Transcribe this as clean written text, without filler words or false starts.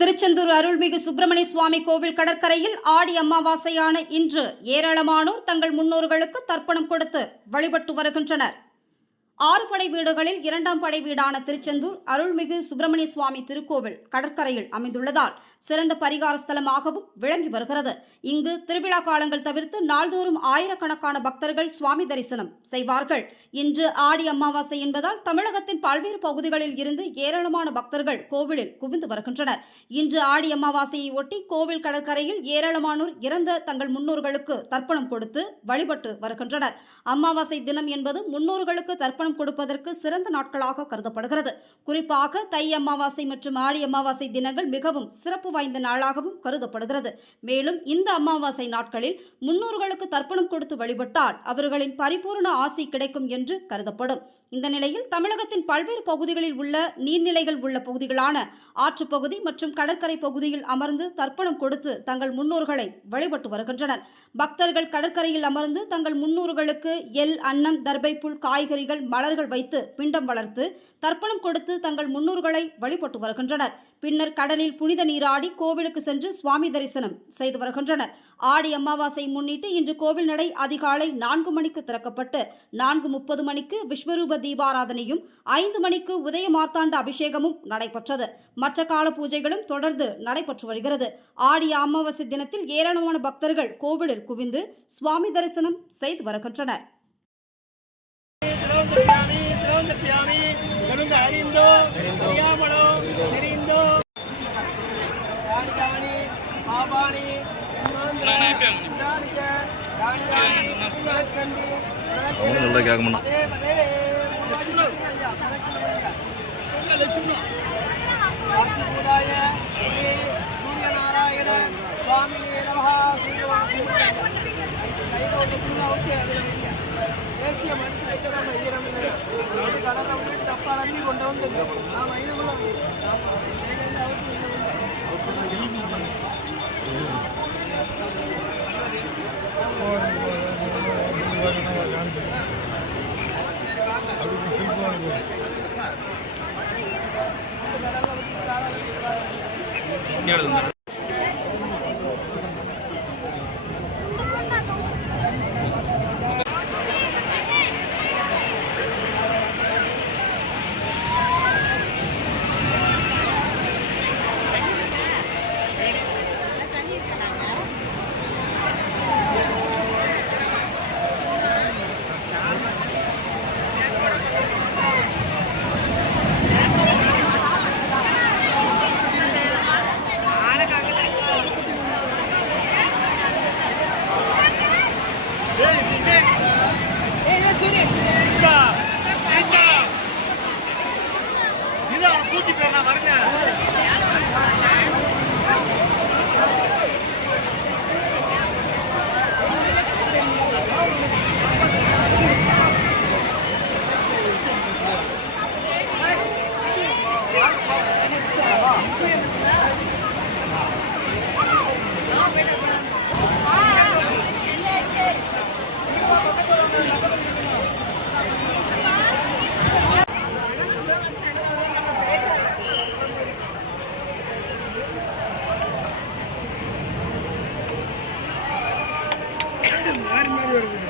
திருச்செந்தூர் அருள்மிகு சுப்பிரமணிய சுவாமி கோவில் கடற்கரையில் ஆடி அமாவாசையான இன்று ஏராளமானோர் தங்கள் முன்னோர்களுக்கு தர்ப்பணம் கொடுத்து வழிபட்டு வருகின்றனர். 6 படை வீடுகளில் 2ஆம் படை வீடான திருச்செந்தூர் அருள்மிகு சுப்பிரமணிய சுவாமி திருக்கோவில் கடற்கரையில் அமைந்துள்ளதால் சிறந்த பரிகார ஸ்தலமாகவும் விளங்கி வருகிறது. இங்கு திருவிழா காலங்கள் தவிர்த்து நாள்தோறும் ஆயிரக்கணக்கான பக்தர்கள் சுவாமி தரிசனம் செய்வார்கள். இன்று ஆடி அமாவாசை என்பதால் தமிழகத்தின் பல்வேறு பகுதிகளில் இருந்து ஏராளமான பக்தர்கள் கோவிலில் குவிந்து வருகின்றனர். இன்று ஆடி அமாவாசையை ஒட்டி கோவில் கடற்கரையில் ஏராளமானோர் இறந்த தங்கள் முன்னோர்களுக்கு தர்ப்பணம் கொடுத்து வழிபட்டு வருகின்றனர். அமாவாசை தினம் என்பது முன்னோர்களுக்கு தர்ப்பணம் கொடுப்பதற்கு சிறந்த நாட்களாக கருதப்படுகிறது. குறிப்பாக தை அமாவாசை மற்றும் ஆடி அமாவாசை தினங்கள் மிகவும் சிறப்பு வாய்ந்த நாளாகவும் கருதப்படுகிறது. மேலும் இந்த அமாவாசை நாட்களில் முன்னோர்களுக்கு தர்ப்பணம் கொடுத்து வழிபட்டால் அவர்களின் பரிபூர்ண ஆசி கிடைக்கும் என்று கருதப்படும். இந்த நிலையில் தமிழகத்தின் பல்வேறு பகுதிகளில் உள்ள நீர்நிலைகள் உள்ள பகுதிகளான ஆற்றுப்பகுதி மற்றும் கடற்கரை பகுதியில் அமர்ந்து தர்ப்பணம் கொடுத்து தங்கள் முன்னோர்களை வழிபட்டு வருகின்றனர். பக்தர்கள் கடற்கரையில் அமர்ந்து தங்கள் முன்னோர்களுக்கு எள், அன்னம், தர்பை புல், காய்கறிகள், மலர்கள் வைத்து பிண்டம் வளர்த்து தர்ப்பணம் கொடுத்து தங்கள் முன்னோர்களை வழிபட்டு வருகின்றனர். பின்னர் கடலில் புனித நீராடி கோவிலுக்கு சென்று சுவாமி தரிசனம் செய்து வருகின்றனர். ஆடி அமாவாசை முன்னிட்டு இன்று கோவில் நடை அதிகாலை 4 மணிக்கு திறக்கப்பட்டு 4:30 மணிக்கு விஸ்வரூப தீபாராதனையும் 5 மணிக்கு உதய மார்த்தாண்ட அபிஷேகமும் நடைபெற்றது. மற்ற கால பூஜைகளும் தொடர்ந்து நடைபெற்று வருகிறது. ஆடி அமாவாசை தினத்தில் ஏராளமான பக்தர்கள் கோவிலில் குவிந்து சுவாமி தரிசனம் செய்து வருகின்றனர். கூட்டி போயிடலாம் வருங்க. மாறி மாறி வருது.